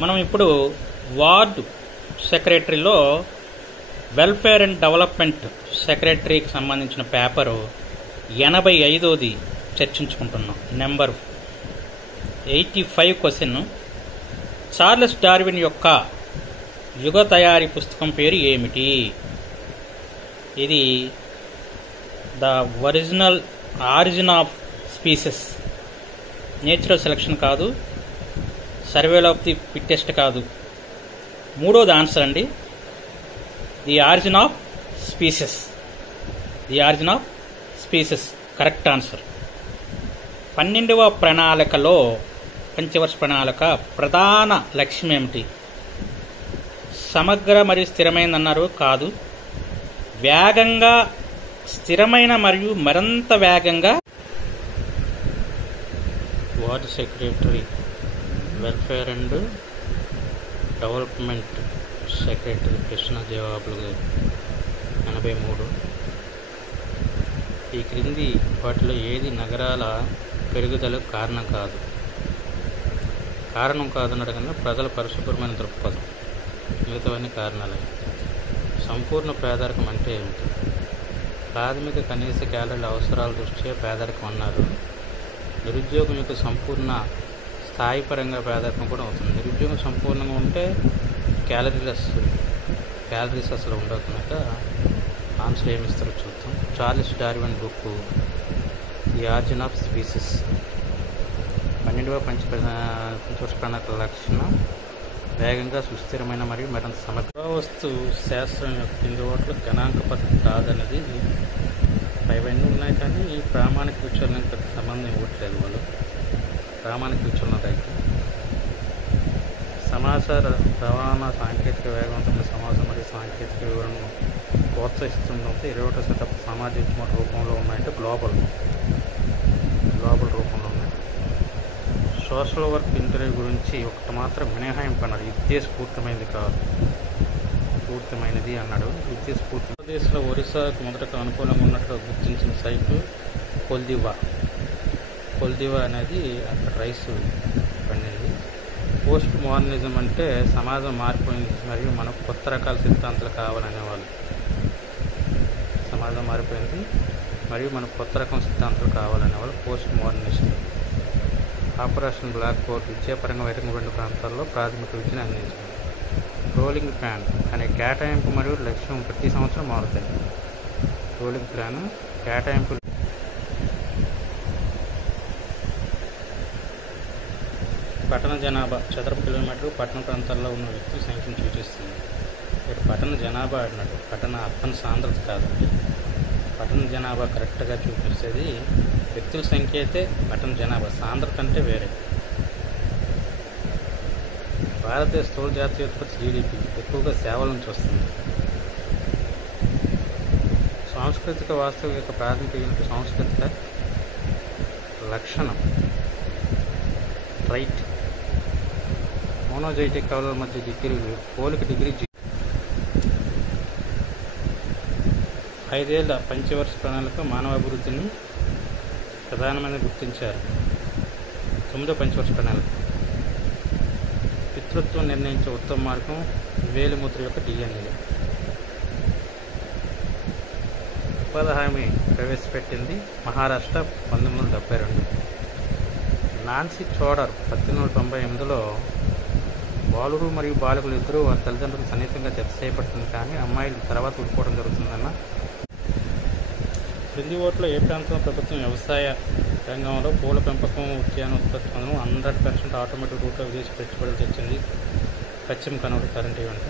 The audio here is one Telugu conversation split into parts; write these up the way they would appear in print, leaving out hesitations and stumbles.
మనం ఇప్పుడు వార్డు సెక్రటరీలో వెల్ఫేర్ అండ్ డెవలప్మెంట్ సెక్రటరీకి సంబంధించిన పేపరు 85ది చర్చించుకుంటున్నాం. Number 85 question. చార్లెస్ డార్విన్ యొక్క యుగ తయారీ పుస్తకం పేరు ఏమిటి? ఇది the origin of species. Natural selection కాదు, సర్వేల్ ఆఫ్ ది ఫిట్టెస్ట్ కాదు. మూడోది ఆన్సర్ అండి, the origin of species. The origin of species correct answer. 12వ ప్రణాళికలో పంచవర్ష ప్రణాళిక ప్రధాన లక్ష్యం ఏమిటి? సమగ్ర మరియు స్థిరమైనదన్నారు, కాదు. వేగంగా, స్థిరమైన మరియు మరింత వేగంగా. Ward secretary, welfare and development secretary ప్రశ్న జవాబులు 83. ఈ క్రింది వాటిలో ఏది నగరాల పెరుగుదలకు కారణం కాదు? కారణం కాదన్నాడు కనుక ప్రజల పరిశుభ్రమైన దృక్పథం, మిగతావన్నీ కారణాలే. సంపూర్ణ పేదరికం అంటే ఏమిటి? ప్రాథమిక కనీస క్యాలరీల అవసరాల దృష్ట్యా పేదరికం అన్నారు. నిరుద్యోగం యొక్క సంపూర్ణ స్థాయి పరంగా పేదరికం కూడా అవుతుంది. నిరుద్యోగం సంపూర్ణంగా ఉంటే క్యాలరీస్ అసలు ఉండవు కనుక ఆన్సర్ ఏమిస్తారో చూద్దాం. Charles Darwin book the origin of species. 12వ పంచవర్ష ప్రణాళిక లక్షణం వేగంగా, సుస్థిరమైన మరియు మరింత సమగ్ర. వస్తు శాస్త్రం యొక్క కింది ఓట్లు గణాంక పద్ధతి కాదన్నది. పైవన్నీ ఉన్నాయి కానీ ఈ ప్రామాణిక విచలనం పెద్ద సంబంధం ఇవ్వట్లేదు వాళ్ళు. ప్రామాణిక విచలనం రైతు. సమాచార రవాణా సాంకేతిక వేగవంతమైన సమాజం మరియు సాంకేతిక వివరణను ప్రోత్సహిస్తుందంటే 21వ శతాబ్దం సామాజిక రూపంలో ఉన్నాయంటే గ్లోబల్ రూపంలో ఉన్నాయి. సోషల్ వర్క్ ఇంటర్వ్యూ గురించి ఒకటి మాత్రం మినహాయింపు అన్నాడు. పూర్తిమైనది కాదు, పూర్తిమైనది అన్నాడు. ఆంధ్రప్రదేశ్లో ఒరిస్సాకు మొదటగా అనుకూలంగా ఉన్నట్లు గుర్తించిన సైటు కొల్దివా అనేది అక్కడ రైసు పండింది. పోస్ట్ మోడర్నిజం అంటే సమాజం మారిపోయింది మరియు మనకు కొత్త రకాల సిద్ధాంతాలు కావాలనేవాళ్ళు. సమాజం మారిపోయింది మరియు మనకు కొత్త రకం సిద్ధాంతాలు కావాలనేవాళ్ళు post modernist. Operation black board విద్యాపరంగా వెనుకబడిన ప్రాంతాల్లో ప్రాథమిక విద్యను అందించింది. రోలింగ్ ప్లాన్ అనే కేటాయింపు మరియు లక్ష్యం ప్రతి సంవత్సరం మారుతాయి. రోలింగ్ ప్లాన్ కేటాయింపు. పట్టణ జనాభా చదరపు కిలోమీటర్లు పట్టణ ప్రాంతాల్లో ఉన్న వ్యక్తుల సంఖ్యను సూచిస్తుంది. ఇక్కడ పట్టణ జనాభా అన్నాడు, పట్టణ అర్బన్ సాంద్రత కాదండి. పట్టణ జనాభా కరెక్ట్గా చూపిస్తుంది. వ్యక్తుల సంఖ్య అయితే పట్టణ జనాభా, సాంద్రత అంటే వేరే. భారతదేశ స్థూల జాతీయ ఉత్పత్తి జీడిపి ఎక్కువగా సేవల నుంచి వస్తుంది. సాంస్కృతిక వాస్తవిక యొక్క ప్రాథమిక యూనిట్ సాంస్కృతిక లక్షణం రైట్. మోనోజైటిక్ కవలల మధ్య డిగ్రీలు పోలిక డిగ్రీ. 5 ఏళ్ల పంచవర్ష ప్రణాళిక మానవ అభివృద్ధిని ప్రధానమైన గుర్తించారు. 9వ పంచవర్ష ప్రణాళిక పితృత్వం నిర్ణయించే ఉత్తమ మార్గం వేలిముద్ర యొక్క DNA. ఉపాధి హామీ ప్రవేశపెట్టింది మహారాష్ట్ర 1972. నాన్సీ చోడర్ 1898లో బాలురు మరియు బాలికలు ఇద్దరూ వారి తల్లిదండ్రులు సన్నిహితంగా జత చేయబడుతుంది కానీ అమ్మాయిలు తర్వాత ఊడిపోవడం జరుగుతుందన్న. క్రింది ఓట్లో ఏ ప్రాంతంలో ప్రభుత్వం వ్యవసాయ రంగంలో పూల పెంపకం, ఉద్యాన ఉత్పత్తి 100% ఆటోమేటిక్ రూట్లో విదేశీ పెట్టుబడులు తెచ్చింది? పశ్చిమ కనుమలు కరెంట్ ఈవెంట్.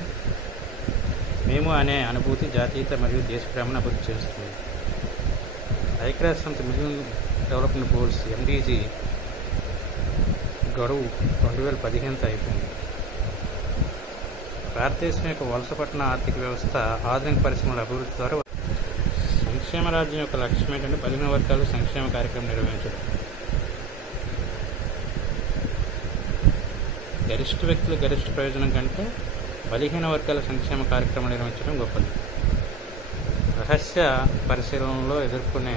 మేము అనే అనుభూతి జాతీయత మరియు దేశ ప్రేమను అభివృద్ధి చేస్తుంది. ఐక్యరాజ్య సమితి మిలియన్ డెవలప్మెంట్ గోల్స్ MDG గడువు 2015తో అయిపోయింది. భారతదేశం యొక్క వలస పట్టణ ఆర్థిక వ్యవస్థ ఆధునిక పరిశ్రమల అభివృద్ధి ద్వారా. సంక్షేమ రాజ్యం యొక్క లక్ష్యం ఏంటంటే బలహీన వర్గాలు సంక్షేమ కార్యక్రమం నిర్వహించడం. గరిష్ట వ్యక్తుల గరిష్ట ప్రయోజనం కంటే బలహీన వర్గాల సంక్షేమ కార్యక్రమం నిర్వహించడం గొప్పది. రహస్య పరిశీలనలో ఎదుర్కొనే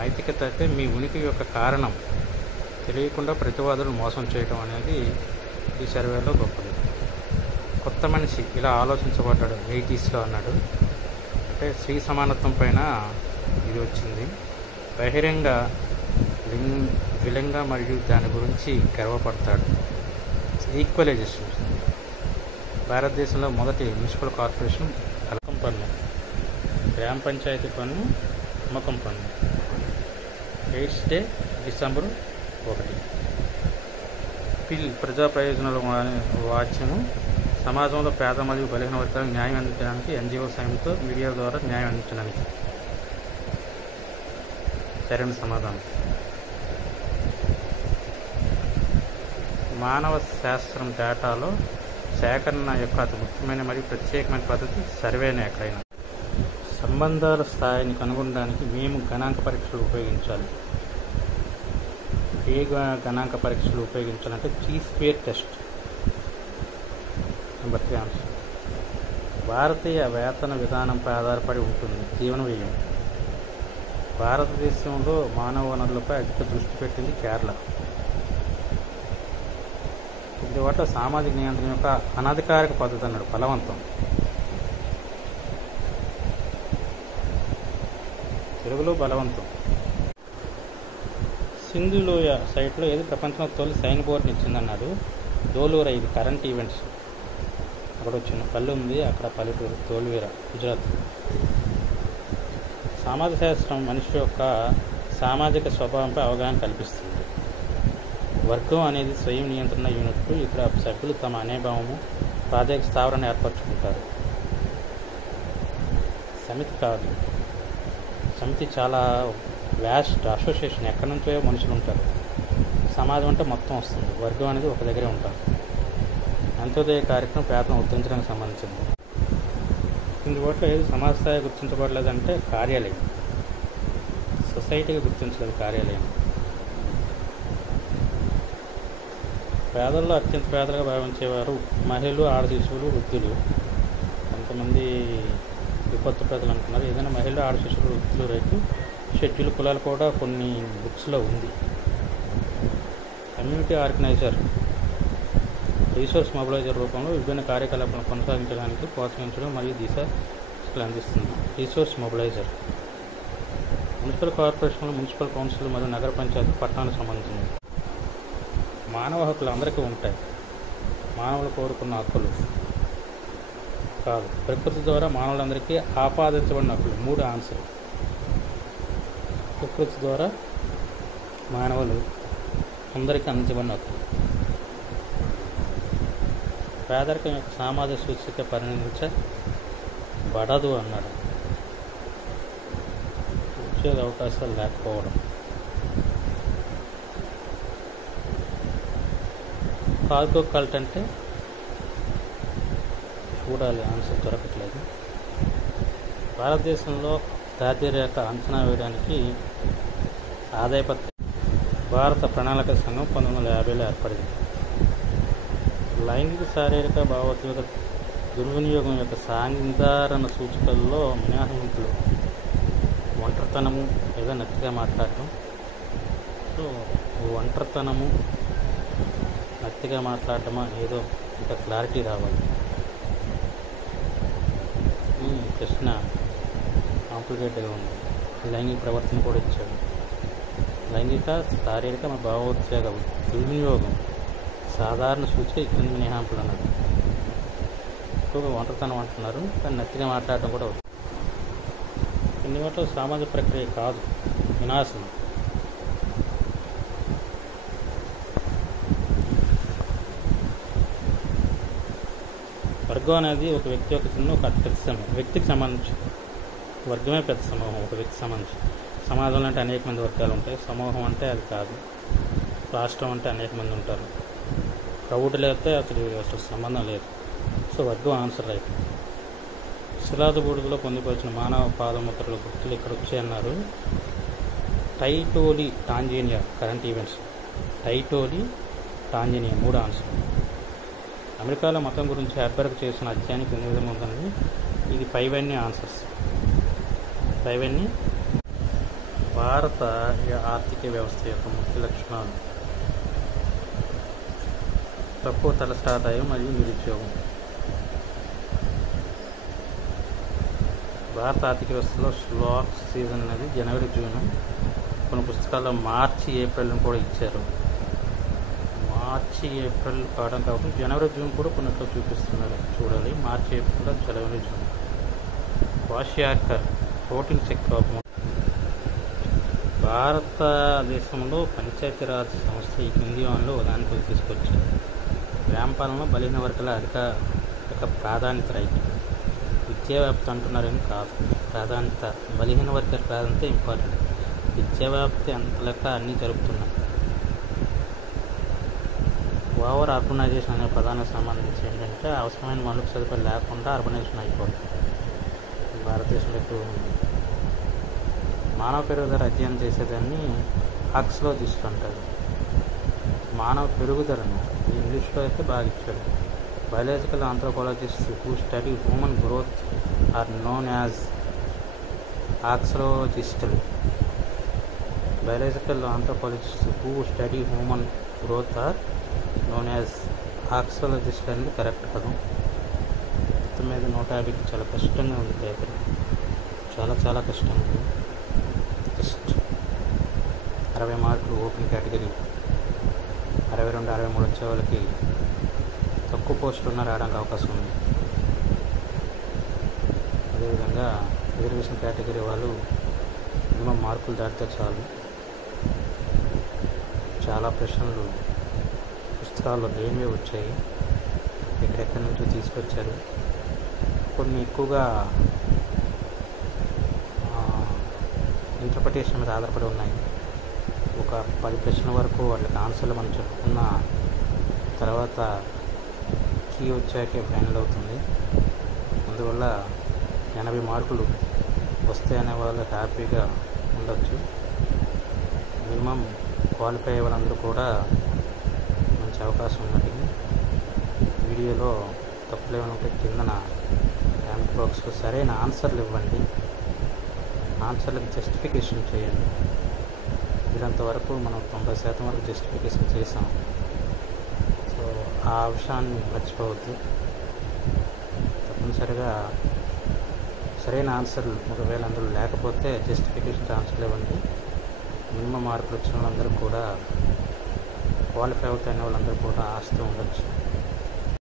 నైతికత అయితే మీ ఉనికి యొక్క కారణం తెలియకుండా ప్రతివాదులను మోసం చేయడం అనేది ఈ సర్వేలో గొప్పది. కొత్త మనిషి ఇలా ఆలోచించబడ్డాడు 80sలో అన్నాడు. అంటే స్త్రీ సమానత్వం పైన ఇది వచ్చింది. బహిరంగ విలంగ మరియు దాని గురించి గర్వపడతాడు. ఈక్వలైజేషన్. భారతదేశంలో మొదటి మున్సిపల్ కార్పొరేషన్ అమ్మకం పన్ను, గ్రామ పంచాయతీ పన్ను, అమ్మకం పన్ను. 8th December 1. పిల్ ప్రజా ప్రయోజనాల వాచ్యము సమాజంలో పేద మరియు బలహీన వర్గాలకు న్యాయం అందించడానికి, ఎన్జిఓ సాయంతో మీడియా ద్వారా న్యాయం అందించడానికి. సరైన సమాధానం. మానవ శాస్త్రం డేటాలో సేకరణ యొక్క అతి ముఖ్యమైన మరియు ప్రత్యేకమైన పద్ధతి సర్వేనే. ఎక్కడైనా సంబంధాల స్థాయిని కనుగొనడానికి మేము గణాంక పరీక్షలు ఉపయోగించాలి. ఏ గణాంక పరీక్షలు ఉపయోగించాలంటే Chi-square టెస్ట్. Number 3 answer. భారతీయ వేతన విధానంపై ఆధారపడి ఉంటుంది జీవన వ్యయం. భారతదేశంలో మానవ వనరులపై అధిక దృష్టి పెట్టింది కేరళ. ఇందువల్ల సామాజిక నియంత్రణ యొక్క అనధికారిక పద్ధతి అన్నాడు బలవంతం. తెలుగులో బలవంతం. సింధు లోయ సైట్లో ఏది ప్రపంచంలో తొలి సైన్ బోర్డుని ఇచ్చిందన్నాడు ధోలువీరా. ఇది కరెంట్ ఈవెంట్స్. అక్కడ వచ్చిన పల్లె ఉంది, అక్కడ పల్లెటూరు ధోలువీరా, గుజరాత్. సమాజ శాస్త్రం మనిషి యొక్క సామాజిక స్వభావంపై అవగాహన కల్పిస్తుంది. వర్గం అనేది స్వయం నియంత్రణ యూనిట్లు. ఇక్కడ సభ్యులు తమ అనేభావము ప్రాజెక్ట్ స్థావరాన్ని ఏర్పరచుకుంటారు. సమితి కాదు. సమితి చాలా వ్యాస్ట్ అసోసియేషన్. ఎక్కడి నుంచో మనుషులు ఉంటారు. సమాజం అంటే మొత్తం వస్తుంది. వర్గం అనేది ఒక దగ్గరే ఉంటారు. అంత్యోదయ కార్యక్రమం పేదలను ఉద్ధరించడానికి సంబంధించింది. ఇందువల్ల ఏది సమాజ స్థాయి గుర్తించబడలేదంటే కార్యాలయం. సొసైటీగా గుర్తించలేదు కార్యాలయం. పేదల్లో అత్యంత పేదలుగా భావించేవారు మహిళలు, ఆడ శిశువులు, వృద్ధులు. కొంతమంది విపత్తు ప్రజలు అంటున్నారు. ఏదైనా మహిళలు, ఆడ శిశువులు, వృద్ధులు రైతు షెడ్యూల్ కులాలు కూడా కొన్ని బుక్స్లో ఉంది. కమ్యూనిటీ ఆర్గనైజర్ రీసోర్స్ మొబిలైజర్ రూపంలో విభిన్న కార్యకలాపాలను కొనసాగించడానికి ప్రోత్సహించడం మరియు దిశలు అందిస్తుంది. Resource mobiliser. మున్సిపల్ కార్పొరేషన్లు, మున్సిపల్ కౌన్సిల్ మరియు నగర పంచాయతీ పట్టణాలకు సంబంధించింది. మానవ హక్కులు అందరికీ ఉంటాయి. మానవులు కోరుకున్న హక్కులు కాదు. ప్రకృతి ద్వారా మానవులందరికీ ఆపాదించబడిన హక్కులు. 3 ఆన్సర్. ప్రకృతి ద్వారా మానవులు అందరికీ అందించబడిన హక్కులు. పేదరికం యొక్క సామాజిక సూచిక పరిగణించబడదు అన్నాడు. ఉద్యోగ అవకాశాలు లేకపోవడం. కార్గో కల్ట్ అంటే చూడాలి, ఆన్సర్ దొరకట్లేదు. భారతదేశంలో దారిద్ర్యరేఖ అంచనా వేయడానికి ఆదాయపత్ర భారత ప్రణాళిక సంఘం 1950లో ఏర్పడింది. లైంగిక, శారీరక, భావోద్వేగ దుర్వినియోగం యొక్క సాధారణ సూచికల్లో మినహాయింపులు ఒంటరితనము, ఏదో నత్తిగా మాట్లాడటం. సో ఒంటరితనము, నత్తిగా మాట్లాడటమా ఏదో ఇంకా క్లారిటీ రావాలి. ప్రశ్న కాంప్లికేట్గా ఉంది. లైంగిక ప్రవర్తన కూడా ఇచ్చాడు. లైంగిక, శారీరక, భావోద్వేగ దుర్వినియోగం సాధారణ సూచిక ఇక్కడ మినహాయింపులు అన్నాడు. ఎక్కువగా ఒంటరితనం అంటున్నారు, కానీ నత్తిగా మాట్లాడటం కూడా వస్తుంది. కొన్ని వాటిలో సామాజిక ప్రక్రియ కాదు, వినాశనం. వర్గం అనేది ఒక వ్యక్తి యొక్క చిన్న ఒక పెద్ద సమూహం. వ్యక్తికి సంబంధించి వర్గమే పెద్ద సమూహం. ఒక వ్యక్తికి సంబంధించి సమాజంలో అంటే అనేక మంది వర్గాలు ఉంటాయి. సమూహం అంటే అది కాదు. రాష్ట్రం అంటే అనేక మంది ఉంటారు. క్రౌడ్ లేకపోతే అసలు సంబంధం లేదు. సో వర్గం ఆన్సర్ రైట్. శిలాజ బూడిదలో పొందుపరిచిన మానవ పాదముద్రల గుర్తులు ఇక్కడ వచ్చాయన్నారు. టైటోలి, టాంజానియా కరెంట్ ఈవెంట్స్. టైటోలి, టాంజానియా 3 ఆన్సర్. అమెరికాలో మతం గురించి హెర్బర్గ్ చేసిన అధ్యయనానికి ఎన్ని విధంగా ఉందని ఇది 5 ఆన్సర్స్. 5 భారత ఆర్థిక వ్యవస్థ యొక్క ముఖ్య లక్షణాలు. తక్కువ తలసరి ఆదాయం మరియు నిరుద్యోగం. భారత ఆర్థిక వ్యవస్థలో స్లో సీజన్ అనేది జనవరి, జూన్. కొన్ని పుస్తకాల్లో మార్చి, ఏప్రిల్ కూడా ఇచ్చారు. మార్చి, ఏప్రిల్ కావడం కాకుండా జనవరి, జూన్ కూడా కొన్నిట్లో చూపిస్తున్నారు. చూడాలి. మార్చి, ఏప్రిల్, జనవరి, జూన్. క్వాషియార్కర్ ఓటింగ్ శక్తి. భారతదేశంలో పంచాయతీరాజ్ సంస్థ ఈ కింది వాటిలో ఉదాహరణకు తీసుకొచ్చింది. గ్రామ పాలనలో బలహీన వర్గాల అధిక ప్రాధాన్యత రైతు. విద్యా వ్యాప్తి అంటున్నారని కాదు, ప్రాధాన్యత బలహీన వర్గాల ప్రాధాన్యత ఇంపార్టెంట్. విద్యా వ్యాప్తి అంత లెక్క అన్నీ జరుపుతున్నాయి. ఓవర్ అర్బనైజేషన్ అనే పదానికి సంబంధించి ఏంటంటే అవసరమైన మౌలిక సదుపాయాలు లేకుండా అర్బనైజేషన్ అయిపోతుంది. భారతదేశంలో ఎక్కువ ఉంది. మానవ పెరుగుదల అధ్యయనం చేసేదాన్ని ఆక్సియోలజిస్ట్ అంటారు. మానవ పెరుగుదలను ఇంగ్లీష్లో అయితే బాగా ఇచ్చాడు. Biological anthropologist who study human growth are known as ఆక్సియోలజిస్టులు. Biological anthropologist who study human growth are known as auxologist అనేది కరెక్ట్ పదం. మొత్తం మీద 150కి చాలా కష్టంగా ఉంది పేపర్. చాలా కష్టంగా ఉంది. జస్ట్ 60 మార్కులు ఓపెన్ కేటగిరీ. 62, 63 వచ్చే వాళ్ళకి తక్కువ పోస్టులు రావడానికి అవకాశం ఉంది. అదేవిధంగా రిజర్వేషన్ కేటగిరీ వాళ్ళు మినిమం మార్కులు దాటితే చాలు. చాలా ప్రశ్నలు పుస్తకాల్లో లేనివే వచ్చాయి, ఎక్కడెక్కడి నుంచో తీసుకొచ్చారు. కొన్ని ఎక్కువగా ఇంటర్ప్రిటేషన్ మీద ఆధారపడి ఉన్నాయి. ఒక 10 ప్రశ్నల వరకు వాళ్ళకి ఆన్సర్లు మనం చెప్పుకున్న తర్వాత కీ వచ్చాకే ఫైనల్ అవుతుంది. అందువల్ల 80 మార్కులు వస్తాయనే వాళ్ళు హ్యాపీగా ఉండొచ్చు. మినిమం క్వాలిఫై అయ్యే వాళ్ళందరూ కూడా మంచి అవకాశం ఉన్నది. వీడియోలో తప్పులు ఏమైనా ఉంటే కిందన కామెంట్ బాక్స్లో సరైన ఆన్సర్లు ఇవ్వండి. ఆన్సర్లకు జస్టిఫికేషన్ చేయండి. వీరంతవరకు మనం 90% వరకు జస్టిఫికేషన్ చేసాం. సో ఆ విషయాన్ని మర్చిపోవద్దు. తప్పనిసరిగా సరైన ఆన్సర్లు ఒకవేళ అందులో లేకపోతే జస్టిఫికేషన్ ఆన్సర్లు ఇవ్వండి. మినిమం మార్కులు వచ్చిన వాళ్ళందరూ కూడా క్వాలిఫై అవుతున్న వాళ్ళందరూ కూడా ఆస్తూ ఉండొచ్చు.